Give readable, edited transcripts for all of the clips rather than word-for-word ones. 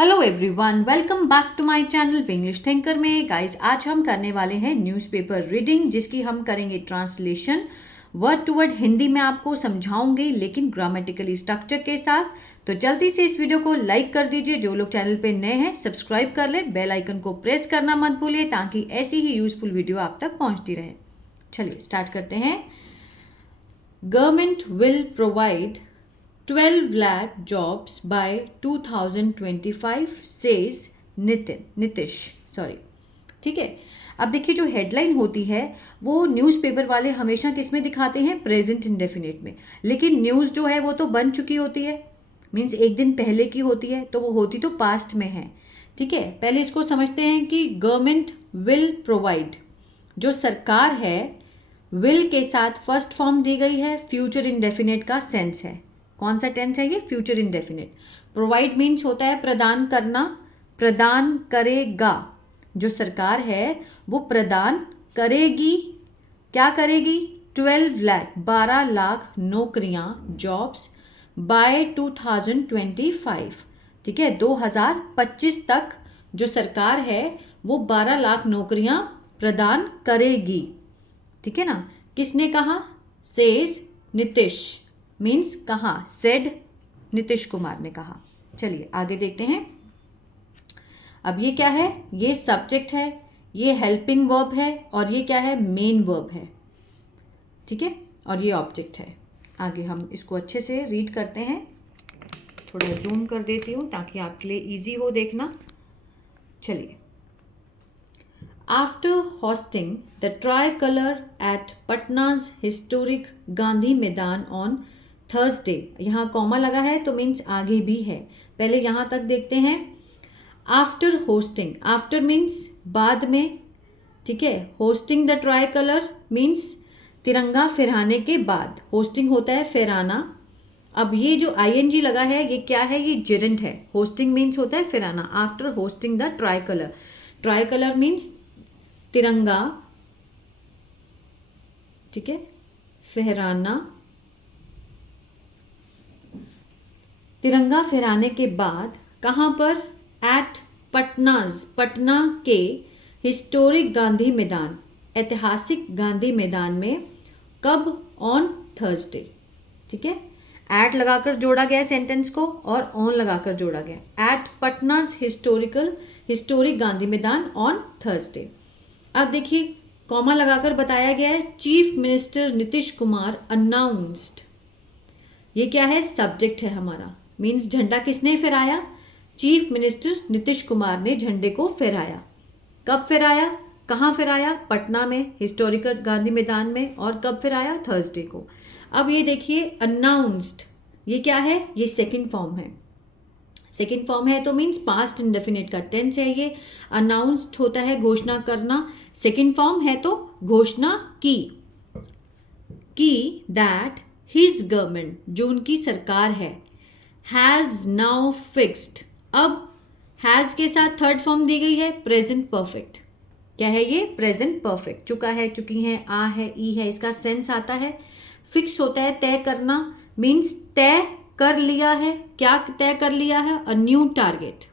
Hello everyone, welcome back to my channel English thinker में। Guys, आज हम करने वाले हैं न्यूज़पेपर रीडिंग, जिसकी हम करेंगे translation. Word to word Hindi में आपको समझाऊंगी, लेकिन ग्रामेटिकली स्ट्रक्चर के साथ। तो जल्दी से इस वीडियो को लाइक कर दीजिए। जो लोग चैनल पे नए हैं सब्सक्राइब कर ले, बेल आइकन को प्रेस करना मत भूलिए, ताकि ऐसी ही यूजफुल वीडियो आप तक पहुंचती रहे। चलिए स्टार्ट करते हैं। Government will provide 12 lakh jobs by 2025 says Nitish. ठीक है। अब देखिए, जो हेडलाइन होती है वो न्यूज़पेपर वाले हमेशा किस में दिखाते हैं? प्रेजेंट इंडेफिनिट में। लेकिन न्यूज़ जो है वो तो बन चुकी होती है, मीन्स एक दिन पहले की होती है, तो वो होती तो पास्ट में है। ठीक है, पहले इसको समझते हैं कि गवर्नमेंट विल प्रोवाइड, जो सरकार है, विल के साथ फर्स्ट फॉर्म दी गई है, फ्यूचर इंडेफिनिट का सेंस है। कौन सा टेंस है ये? Future indefinite. प्रोवाइड मीन्स होता है प्रदान करना, प्रदान करेगा। जो सरकार है वो प्रदान करेगी। क्या करेगी? 12 लाख 12 लाख नौकरियां, जॉब्स, बाय 2025। ठीक है, 2025 तक जो सरकार है वो 12 लाख नौकरियां प्रदान करेगी। ठीक है ना। किसने कहा? सेज नीतीश, मीन्स कहा, सेड नीतीश कुमार ने कहा। चलिए आगे देखते हैं। अब ये क्या है? ये सब्जेक्ट है, ये हेल्पिंग वर्ब है, और ये क्या है? मेन वर्ब है। ठीक है, और ये ऑब्जेक्ट है। आगे हम इसको अच्छे से रीड करते हैं। थोड़ा जूम कर देती हूँ ताकि आपके लिए इजी हो देखना। चलिए। After hosting the tricolor at Patna's historic Gandhi मैदान on Thursday, यहाँ कॉमा लगा है तो मीन्स आगे भी है। पहले यहाँ तक देखते हैं। आफ्टर होस्टिंग, आफ्टर मीन्स बाद में। ठीक है, होस्टिंग द ट्राइकलर मीन्स तिरंगा फहराने के बाद। होस्टिंग होता है फहराना। अब ये जो ING लगा है ये क्या है? ये जेरेंट है। होस्टिंग मीन्स होता है फहराना। After hoisting the tricolour, tricolour means तिरंगा। ठीक है, फहराना। तिरंगा फहराने के बाद कहाँ पर? एट पटनाज, पटना के हिस्टोरिक गांधी मैदान, ऐतिहासिक गांधी मैदान में। कब? On Thursday. ठीक है, एट लगाकर जोड़ा गया सेंटेंस को, और ऑन लगाकर जोड़ा गया। एट पटनाज हिस्टोरिक गांधी मैदान ऑन थर्सडे। अब देखिए, कॉमा लगाकर बताया गया है chief minister Nitish Kumar announced. ये क्या है? सब्जेक्ट है हमारा, मीन्स झंडा किसने फहराया? चीफ मिनिस्टर नीतीश कुमार ने झंडे को फहराया। कब फहराया? कहाँ फहराया? पटना में, हिस्टोरिकल गांधी मैदान में। और कब फहराया? थर्सडे को। अब ये देखिए, अनाउंस्ड, ये क्या है? ये सेकंड फॉर्म है। सेकेंड फॉर्म है तो मीन्स पास्ट इंडेफिनिट का टेंस है ये। अनाउंस्ड होता है घोषणा करना। सेकेंड फॉर्म है तो घोषणा की दैट हिज गवर्नमेंट, जो उनकी सरकार है, हैज नाउ फिक्स्ड। अब हैज के साथ थर्ड फॉर्म दी गई है प्रेजेंट परफेक्ट। क्या है ये? Present perfect. चुका है, चुकी है, आ है, ई है, इसका सेंस आता है। फिक्स होता है तय करना, मीन्स तय कर लिया है। क्या तय कर लिया है? अ न्यू टारगेट,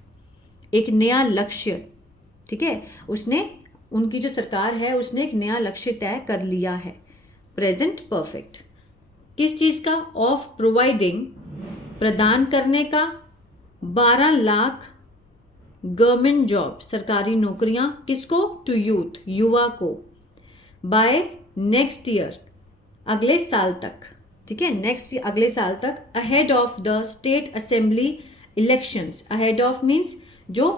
एक नया लक्ष्य। ठीक है, उसने, उनकी जो सरकार है उसने एक नया लक्ष्य तय कर लिया है। Present perfect. किस चीज़ का? ऑफ प्रोवाइडिंग, प्रदान करने का, 12 लाख गवर्नमेंट जॉब, सरकारी नौकरियां। किसको? टू यूथ, युवा को। बाय नेक्स्ट ईयर, अगले साल तक। ठीक है, नेक्स्ट अगले साल तक। Ahead of the state assembly elections. Ahead of means जो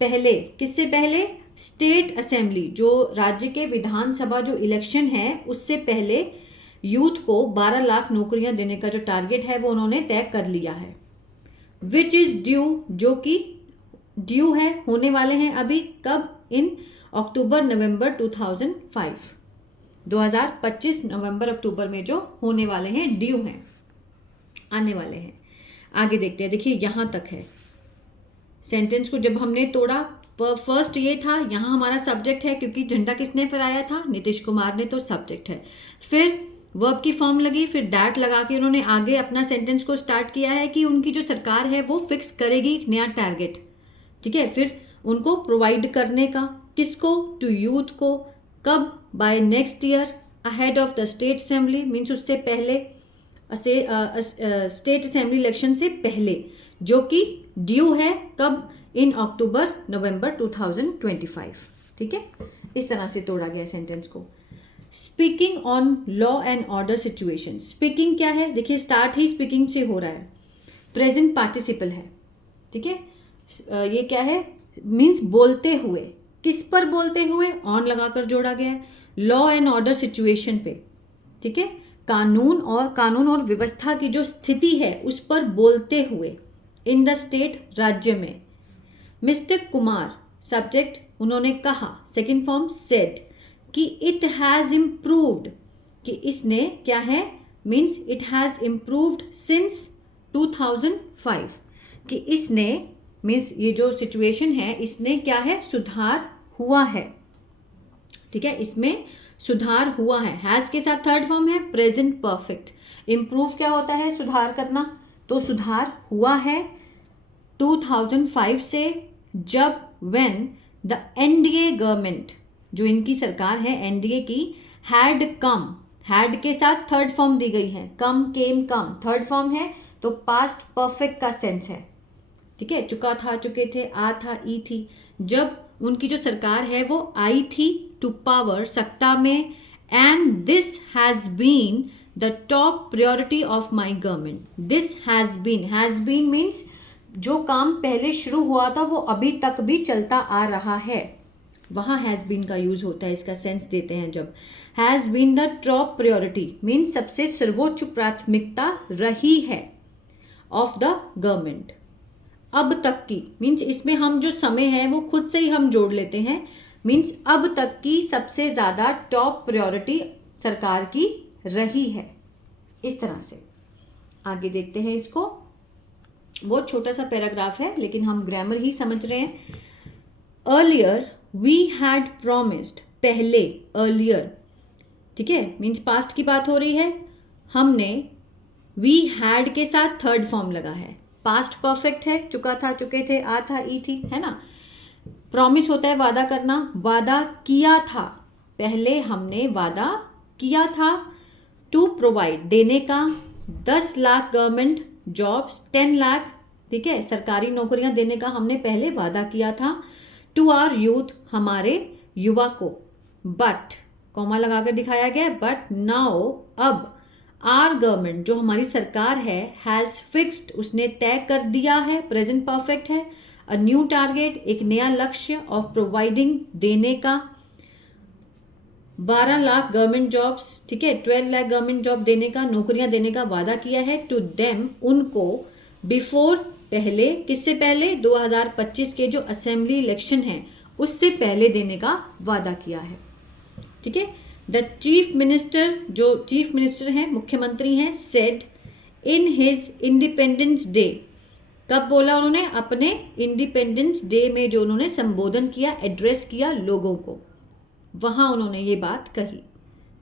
पहले, किससे पहले? स्टेट असेंबली, जो राज्य के विधानसभा जो इलेक्शन है उससे पहले यूथ को 12 लाख नौकरियां देने का जो टारगेट है वो उन्होंने तय कर लिया है। विच इज ड्यू, जो कि ड्यू है, होने वाले हैं अभी। कब? इन अक्टूबर नवंबर 2025 नवंबर अक्टूबर में जो होने वाले हैं, ड्यू हैं, आने वाले हैं। आगे देखते हैं। देखिए यहाँ तक है सेंटेंस को जब हमने तोड़ा, फर्स्ट ये था, यहाँ हमारा सब्जेक्ट है क्योंकि झंडा किसने फहराया था? नीतीश कुमार ने, तो सब्जेक्ट है। फिर वर्ब की फॉर्म लगी, फिर दैट लगा के उन्होंने आगे अपना सेंटेंस को स्टार्ट किया है कि उनकी जो सरकार है वो फिक्स करेगी नया टारगेट। ठीक है, फिर उनको प्रोवाइड करने का, किसको, टू यूथ को, कब, by next year, ahead of the state assembly means उससे पहले, स्टेट असेंबली इलेक्शन से पहले, जो कि ड्यू है कब, इन अक्टूबर नवंबर 2025। ठीक है, इस तरह से तोड़ा गया सेंटेंस को। Speaking on law and order situation, speaking क्या है, देखिए स्टार्ट ही स्पीकिंग से हो रहा है, प्रेजेंट पार्टिसिपल है। ठीक है, ये क्या है, मीन्स बोलते हुए, किस पर बोलते हुए, ऑन लगाकर जोड़ा गया है, लॉ एंड ऑर्डर सिचुएशन पे। ठीक है, कानून और व्यवस्था की जो स्थिति है उस पर बोलते हुए, इन द स्टेट, राज्य में। मिस्टर कुमार, सब्जेक्ट, उन्होंने कहा, सेकेंड फॉर्म सेड, कि इट हैज़ इम्प्रूव्ड, कि इसने क्या है, means it has improved since 2005, कि इसने मीन्स ये जो सिचुएशन है इसने क्या है, सुधार हुआ है। ठीक है, इसमें सुधार हुआ है। हैज़ के साथ थर्ड फॉर्म है प्रेजेंट परफेक्ट। इम्प्रूव क्या होता है, सुधार करना, तो सुधार हुआ है 2005 से, जब व्हेन द एनडीए गवर्नमेंट, जो इनकी सरकार है एनडीए की, हैड कम, हैड के साथ थर्ड फॉर्म दी गई है, कम, केम, कम, थर्ड फॉर्म है तो पास्ट परफेक्ट का सेंस है। ठीक है, चुका था, चुके थे, आ था, ई थी, जब उनकी जो सरकार है वो आई थी टू पावर, सत्ता में, and this has been the top priority of my government. This has been means जो काम पहले शुरू हुआ था वो अभी तक भी चलता आ रहा है, वहाँ हैज़ बीन का यूज होता है, इसका सेंस देते हैं जब। Has been the top priority means सबसे सर्वोच्च प्राथमिकता रही है, ऑफ द गवर्नमेंट, अब तक की, मीन्स इसमें हम जो समय है वो खुद से ही हम जोड़ लेते हैं, मीन्स अब तक की सबसे ज़्यादा टॉप प्रायोरिटी सरकार की रही है। इस तरह से आगे देखते हैं इसको, बहुत छोटा सा पैराग्राफ है लेकिन हम ग्रामर ही समझ रहे हैं। अर्लियर वी हैड प्रोमिस्ड, पहले, अर्लियर, ठीक है, मीन्स पास्ट की बात हो रही है, हमने वी हैड के साथ थर्ड फॉर्म लगा है, पास्ट परफेक्ट है, चुका था, चुके थे, आ था, ई थी, है ना। प्रॉमिस होता है वादा करना, वादा किया था, पहले हमने वादा किया था, टू प्रोवाइड, देने का, 10 लाख गवर्नमेंट जॉब्स, 10 लाख, ठीक है, सरकारी नौकरियां देने का हमने पहले वादा किया था, टू आर यूथ, हमारे युवा को, बट, कॉमा लगाकर दिखाया गया, बट नाउ, अब, आर गवर्नमेंट, जो हमारी सरकार है, हैज़ फिक्स्ड, उसने तय कर दिया है, प्रेजेंट परफेक्ट है, अ न्यू टारगेट, एक नया लक्ष्य, ऑफ प्रोवाइडिंग, देने का, 12 लाख गवर्नमेंट जॉब्स, ठीक है, 12 लाख गवर्नमेंट जॉब देने का, नौकरियां देने का वादा किया है, टू देम, उनको, बिफोर, पहले, किससे पहले, 2025 के जो असेंबली इलेक्शन है उससे पहले देने का वादा किया है। ठीक है, द चीफ मिनिस्टर, जो चीफ मिनिस्टर हैं, मुख्यमंत्री हैं, said in his independence day, कब बोला उन्होंने, अपने इंडिपेंडेंस डे में जो उन्होंने संबोधन किया, एड्रेस किया लोगों को, वहाँ उन्होंने ये बात कही।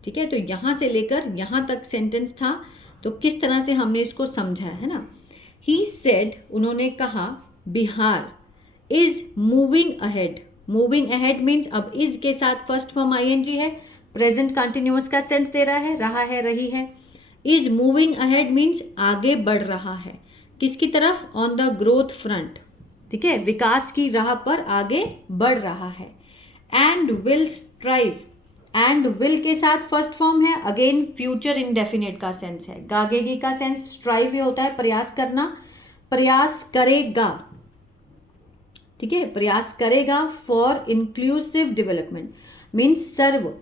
ठीक है, तो यहाँ से लेकर यहाँ तक सेंटेंस था, तो किस तरह से हमने इसको समझा है ना। ही सेड, उन्होंने कहा, Bihar is moving ahead, moving ahead means अब इज के साथ फर्स्ट फॉर्म आईएनजी है, प्रेजेंट कंटिन्यूअस का सेंस दे रहा है, रही है। इज मूविंग अहेड मीन्स आगे बढ़ रहा है, किसकी तरफ, ऑन द ग्रोथ फ्रंट, ठीक है, विकास की राह पर आगे बढ़ रहा है। And will strive, and will के साथ फर्स्ट फॉर्म है, अगेन फ्यूचर इंडेफिनिट का सेंस है, गागेगी का सेंस, स्ट्राइव ये होता है प्रयास करना, प्रयास करेगा, ठीक है, प्रयास करेगा, फॉर इंक्लूसिव डेवलपमेंट मीन्स सर्व,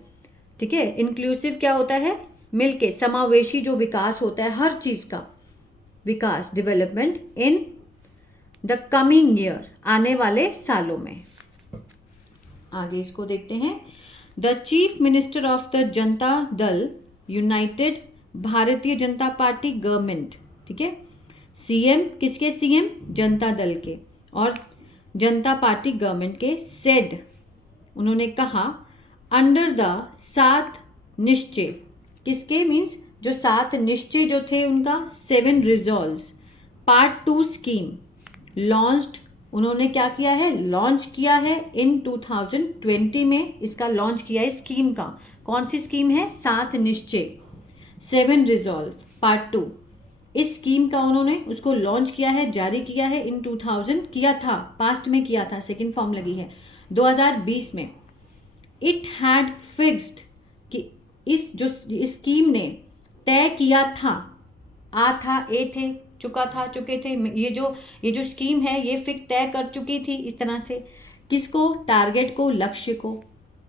ठीक है, इंक्लूसिव क्या होता है, मिलके, समावेशी जो विकास होता है, हर चीज का विकास, development, in the coming year, आने वाले सालों में। आगे इसको देखते हैं। The chief minister of the Janata Dal United, Bharatiya Janata party government, ठीक है, सीएम, किसके सीएम, जनता दल के और जनता पार्टी गवर्नमेंट के, सेड, उन्होंने कहा, अंडर द 7 निश्चय, किसके, मीन्स जो 7 निश्चय जो थे उनका, 7 रिजॉल्व्स, पार्ट 2 स्कीम लॉन्च्ड, उन्होंने क्या किया है, लॉन्च किया है इन 2020 में। इसका लॉन्च किया है स्कीम का। कौन सी स्कीम है, 7 निश्चय, 7 रिजॉल्व पार्ट 2। इस स्कीम का उन्होंने उसको लॉन्च किया है, जारी किया है इन 2000, किया था पास्ट में, किया था, सेकेंड फॉर्म लगी है 2020 में। इट हैड फिक्स्ड कि इस जो स्कीम ने तय किया था, आ था, ए थे, चुका था, चुके थे, ये जो स्कीम है ये फिक्स तय कर चुकी थी इस तरह से, किसको, टारगेट को, लक्ष्य को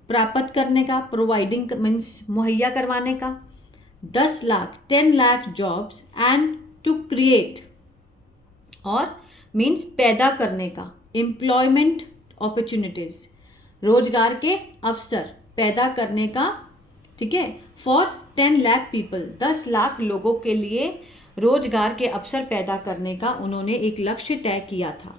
प्राप्त करने का, प्रोवाइडिंग मीन्स मुहैया करवाने का 10 lakh 10 lakh jobs and to create, और मीन्स पैदा करने का, एम्प्लॉयमेंट अपॉर्चुनिटीज, रोजगार के अवसर पैदा करने का, ठीक है, फॉर 10 लाख पीपल, 10 लाख लोगों के लिए रोजगार के अवसर पैदा करने का उन्होंने एक लक्ष्य तय किया था।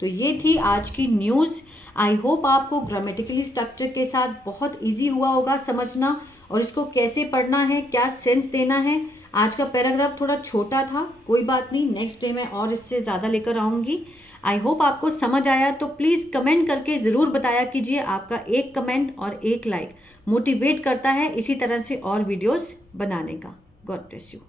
तो ये थी आज की न्यूज़। आई होप आपको ग्रामेटिकली स्ट्रक्चर के साथ बहुत इजी हुआ होगा समझना, और इसको कैसे पढ़ना है, क्या सेंस देना है। आज का पैराग्राफ थोड़ा छोटा था, कोई बात नहीं, नेक्स्ट डे मैं और इससे ज़्यादा लेकर आऊँगी। आई होप आपको समझ आया। तो प्लीज़ कमेंट करके ज़रूर बताया कीजिए। आपका एक कमेंट और एक लाइक मोटिवेट करता है इसी तरह से और वीडियोस बनाने का। God bless you.